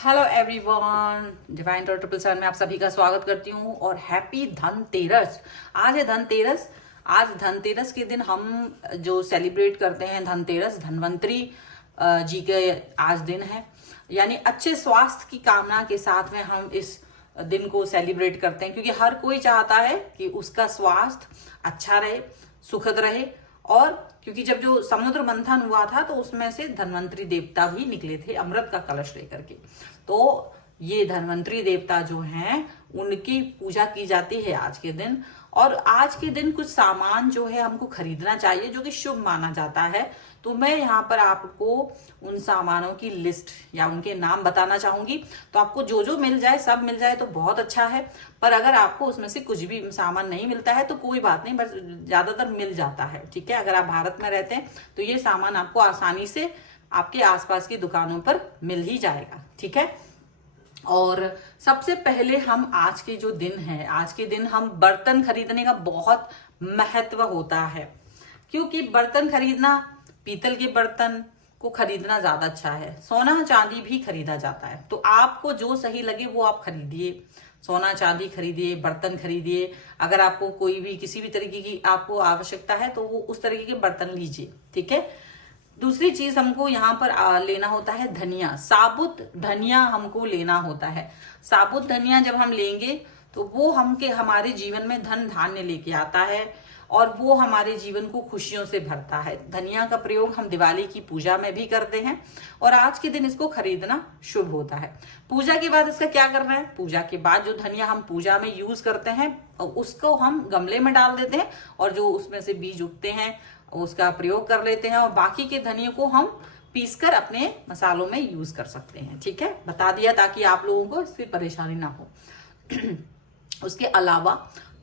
Hello everyone, divine Tor 777 में आप सभी का स्वागत करती हूँ और हैप्पी धनतेरस। आज है धनतेरस। आज धनतेरस के दिन हम जो सेलिब्रेट करते हैं धनतेरस, धन्वंतरी जी के आज दिन है। यानी अच्छे स्वास्थ्य की कामना के साथ में हम इस दिन को सेलिब्रेट करते हैं, क्योंकि हर कोई चाहता है कि उसका स्वास्थ्य अच्छा रहे, सुखद रहे। और क्योंकि जब जो समुद्र मंथन हुआ था तो उसमें से धन्वंतरी देवता भी निकले थे अमृत का कलश लेकर के। तो ये धन्वंतरी देवता जो हैं उनकी पूजा की जाती है आज के दिन। और आज के दिन कुछ सामान जो है हमको खरीदना चाहिए जो कि शुभ माना जाता है। तो मैं यहाँ पर आपको उन सामानों की लिस्ट या उनके नाम बताना चाहूंगी। तो आपको जो जो मिल जाए, सब मिल जाए तो बहुत अच्छा है। पर अगर आपको उसमें से कुछ भी सामान नहीं मिलता है तो कोई बात नहीं, बस ज्यादातर मिल जाता है। ठीक है, अगर आप भारत में रहते हैं तो ये सामान आपको आसानी से आपके आसपास की दुकानों पर मिल ही जाएगा। ठीक है, और सबसे पहले हम आज के जो दिन है, आज के दिन हम बर्तन खरीदने का बहुत महत्व होता है। क्योंकि बर्तन खरीदना, पीतल के बर्तन को खरीदना ज्यादा अच्छा है। सोना चांदी भी खरीदा जाता है, तो आपको जो सही लगे वो आप खरीदिए। सोना चांदी खरीदिए, बर्तन खरीदिए। अगर आपको कोई भी किसी भी तरीके की आपको आवश्यकता है तो वो उस तरीके के बर्तन लीजिए। ठीक है, दूसरी चीज हमको यहाँ पर लेना होता है धनिया। साबुत धनिया हमको लेना होता है। साबुत धनिया जब हम लेंगे तो वो हमारे जीवन में धन धान्य लेके आता है और वो हमारे जीवन को खुशियों से भरता है। धनिया का प्रयोग हम दिवाली की पूजा में भी करते हैं और आज के दिन इसको खरीदना शुभ होता है। पूजा के बाद इसका क्या करना है? पूजा के बाद जो धनिया हम पूजा में यूज करते हैं उसको हम गमले में डाल देते हैं और जो उसमें से बीज उगते हैं उसका प्रयोग कर लेते हैं और बाकी के धनिया को हम पीसकर अपने मसालों में यूज कर सकते हैं। ठीक है, बता दिया ताकि आप लोगों को इसकी परेशानी ना हो। उसके अलावा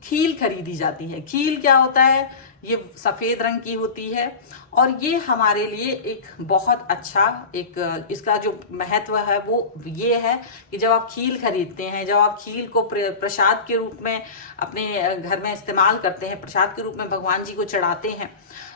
खील खरीदी जाती है। खील क्या होता है? ये सफेद रंग की होती है और ये हमारे लिए एक बहुत अच्छा इसका जो महत्व है वो ये है कि जब आप खील खरीदते हैं, जब आप खील को प्रसाद के रूप में अपने घर में इस्तेमाल करते हैं, प्रसाद के रूप में भगवान जी को चढ़ाते हैं,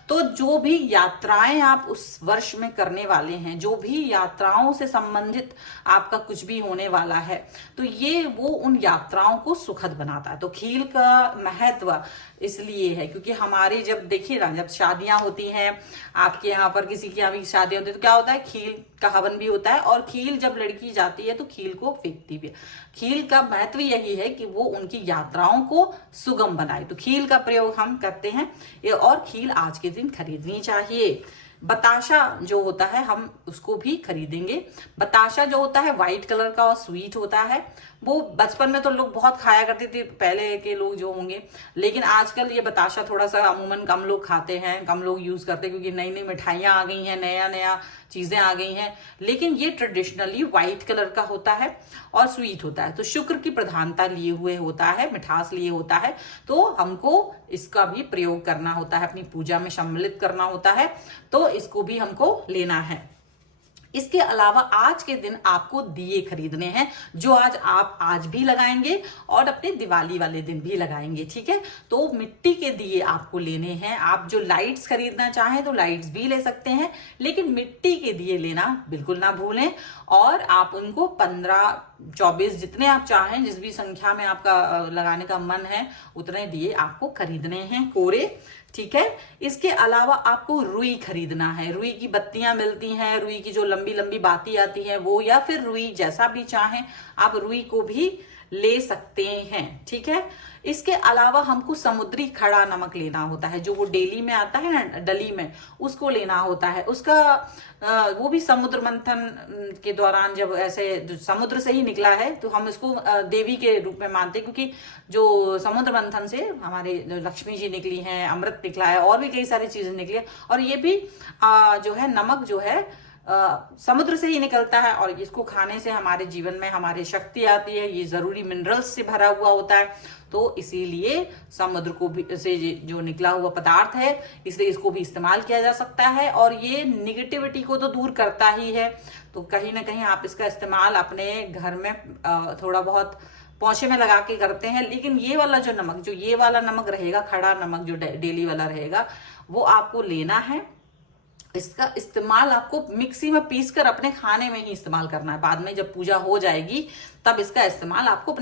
तो जो भी यात्राएं आप उस वर्ष में करने वाले हैं, जो भी यात्राओं से संबंधित आपका कुछ भी होने वाला है, तो ये वो उन यात्राओं को सुखद बनाता है। तो खील का महत्व इसलिए है क्योंकि हमारे जब देखिए ना, जब शादियां होती हैं, आपके यहाँ पर किसी की यहाँ भी शादियां होती है तो क्या होता है? खील का हवन भी होता है और खील जब लड़की जाती है तो खील को फेंकती भी है। खील का महत्व यही है कि वो उनकी यात्राओं को सुगम बनाए। तो खील का प्रयोग हम करते हैं और खील आज के दिन खरीदनी चाहिए। बताशा जो होता है हम उसको भी खरीदेंगे। बताशा जो होता है व्हाइट कलर का और स्वीट होता है। वो बचपन में तो लोग बहुत खाया करते थे, पहले के लोग जो होंगे, लेकिन आजकल ये बताशा थोड़ा सा अमूमन कम लोग खाते हैं, कम लोग यूज करते हैं क्योंकि नई नई मिठाइयां आ गई हैं, नया नया चीजें आ गई हैं। लेकिन ये ट्रेडिशनली व्हाइट कलर का होता है और स्वीट होता है, तो शुक्र की प्रधानता लिए हुए होता है, मिठास लिए होता है। तो हमको इसका भी प्रयोग करना होता है, अपनी पूजा में सम्मिलित करना होता है, तो इसको भी हमको लेना है। इसके अलावा आज के दिन आपको दिए खरीदने हैं जो आप आज भी लगाएंगे और अपने दिवाली वाले दिन भी लगाएंगे। ठीक है, तो मिट्टी के दिए आपको लेने हैं। आप जो लाइट्स खरीदना चाहें तो लाइट्स भी ले सकते हैं, लेकिन मिट्टी के दिए लेना बिल्कुल ना भूलें। और आप उनको 15, 24 जितने आप चाहें, जिस भी संख्या में आपका लगाने का मन है उतने दिए आपको खरीदने हैं, कोरे। ठीक है, इसके अलावा आपको रुई खरीदना है। रुई की बत्तियां मिलती हैं, रुई की जो लंबी लंबी बाती आती है वो, या फिर रुई जैसा भी चाहें आप रुई को भी ले सकते हैं। ठीक है, इसके अलावा हमको समुद्री खड़ा नमक लेना होता है, जो वो डेली में आता है ना, डली में, उसको लेना होता है। उसका वो भी समुद्र मंथन के दौरान जब ऐसे समुद्र से ही निकला है तो हम इसको देवी के रूप में मानते हैं, क्योंकि जो समुद्र मंथन से हमारे लक्ष्मी जी निकली हैं, अमृत निकला है और भी कई सारी चीजें निकली है। और ये भी जो है नमक जो है समुद्र से ही निकलता है और इसको खाने से हमारे जीवन में हमारी शक्ति आती है। ये जरूरी मिनरल्स से भरा हुआ होता है, तो इसीलिए समुद्र को भी से जो निकला हुआ पदार्थ है, इसलिए इसको भी इस्तेमाल किया जा सकता है। और ये निगेटिविटी को तो दूर करता ही है, तो कहीं ना कहीं आप इसका इस्तेमाल अपने घर में थोड़ा बहुत पोंछे में लगा के करते हैं। लेकिन ये वाला जो नमक, जो ये वाला नमक रहेगा, खड़ा नमक जो डेली वाला रहेगा, वो आपको लेना है। इसका इस्तेमाल आपको मिक्सी में पीस कर अपने खाने में ही इस्तेमाल करना है। बाद में जब पूजा हो जाएगी तब इसका इस्तेमाल आपको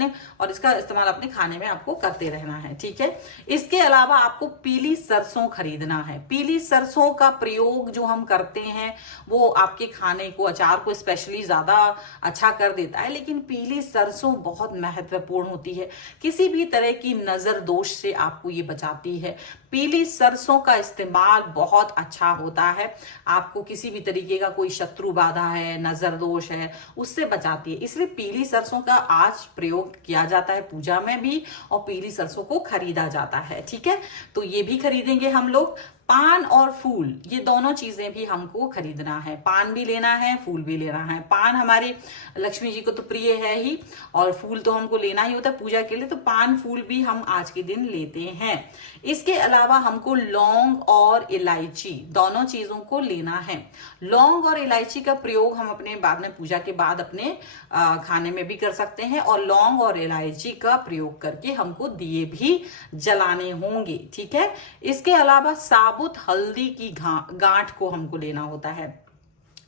इसका इस्तेमाल अपने खाने में आपको करते रहना है, ठीक है। इसके अलावा आपको पीली सरसों खरीदना है। पीली सरसों का प्रयोग जो हम करते हैं वो आपके खाने को, अचार को स्पेशली ज्यादा अच्छा कर देता है, लेकिन पीली सरसों बहुत महत्वपूर्ण होती है। किसी भी तरह की नजर दोष से आपको ये बचाती है। पीली सरसों का इस्तेमाल बहुत अच्छा होता है, आपको किसी भी तरीके का कोई शत्रु बाधा है, नजर दोष है, उससे बचाती है। इसलिए पीली सरसों का आज प्रयोग किया जाता है पूजा में भी, और पीली सरसों को खरीदा जाता है, ठीक है। तो ये भी खरीदेंगे हम लोग। पान और फूल, ये दोनों चीजें भी हमको खरीदना है। पान भी लेना है, फूल भी लेना है। पान हमारे लक्ष्मी जी को तो प्रिय है ही, और फूल तो हमको लेना ही होता है पूजा के लिए, तो पान फूल भी हम आज के दिन लेते हैं। इसके अलावा हमको लौंग और इलायची दोनों चीजों को लेना है। लौंग और इलायची का प्रयोग हम अपने बाद में पूजा के बाद अपने खाने में भी कर सकते हैं, और लौंग और इलायची का प्रयोग करके हमको दिए भी जलाने होंगे, ठीक है। इसके अलावा साबुत हल्दी की गांठ को हमको लेना होता है।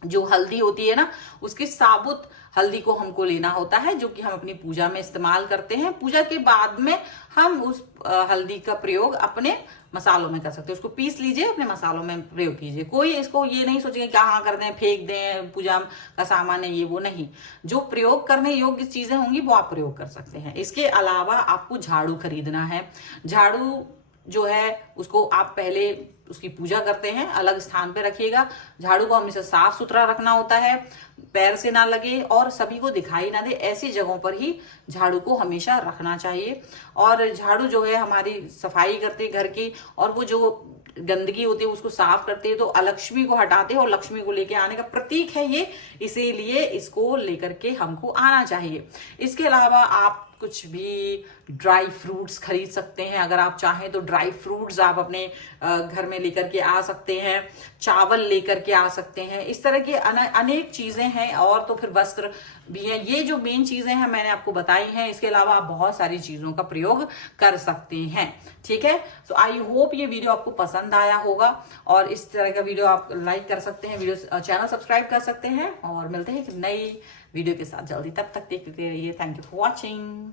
जो हल्दी होती है ना, उसकी साबुत हल्दी को हमको लेना होता है, जो कि हम अपनी पूजा में इस्तेमाल करते हैं। पूजा के बाद में हम उस हल्दी का प्रयोग अपने मसालों में कर सकते हैं। उसको पीस लीजिए, अपने मसालों में प्रयोग कीजिए। कोई इसको ये नहीं सोचेगा क्या हाँ कर दें, फेंक दें, पूजा का सामान है ये वो नहीं। जो प्रयोग करने योग्य चीजें होंगी वो आप प्रयोग कर सकते हैं। इसके अलावा आपको झाड़ू खरीदना है। झाड़ू जो है उसको आप पहले उसकी पूजा करते हैं, अलग स्थान पे रखिएगा। झाड़ू को हमेशा साफ सुथरा रखना होता है, पैर से ना लगे और सभी को दिखाई ना दे, ऐसी जगहों पर ही झाड़ू को हमेशा रखना चाहिए। और झाड़ू जो है हमारी सफाई करते हैं घर की, और वो जो गंदगी होती है उसको साफ करते हैं, तो अलक्ष्मी को हटाते हैं और लक्ष्मी को लेके आने का प्रतीक है ये, इसीलिए इसको लेकर के हमको आना चाहिए। इसके अलावा आप कुछ भी ड्राई फ्रूट्स खरीद सकते हैं। अगर आप चाहें तो ड्राई फ्रूट्स आप अपने घर में लेकर के आ सकते हैं, चावल लेकर के आ सकते हैं। इस तरह की अनेक चीजें हैं, और तो फिर वस्त्र भी हैं। ये जो मेन चीजें हैं मैंने आपको बताई हैं। इसके अलावा आप बहुत सारी चीजों का प्रयोग कर सकते हैं, ठीक है। सो आई होप ये वीडियो आपको पसंद आया होगा, और इस तरह का वीडियो आप लाइक कर सकते हैं, वीडियो चैनल सब्सक्राइब कर सकते हैं, और मिलते हैं एक नई वीडियो के साथ जल्दी। तब तक देखते रहिए। Thank you for watching.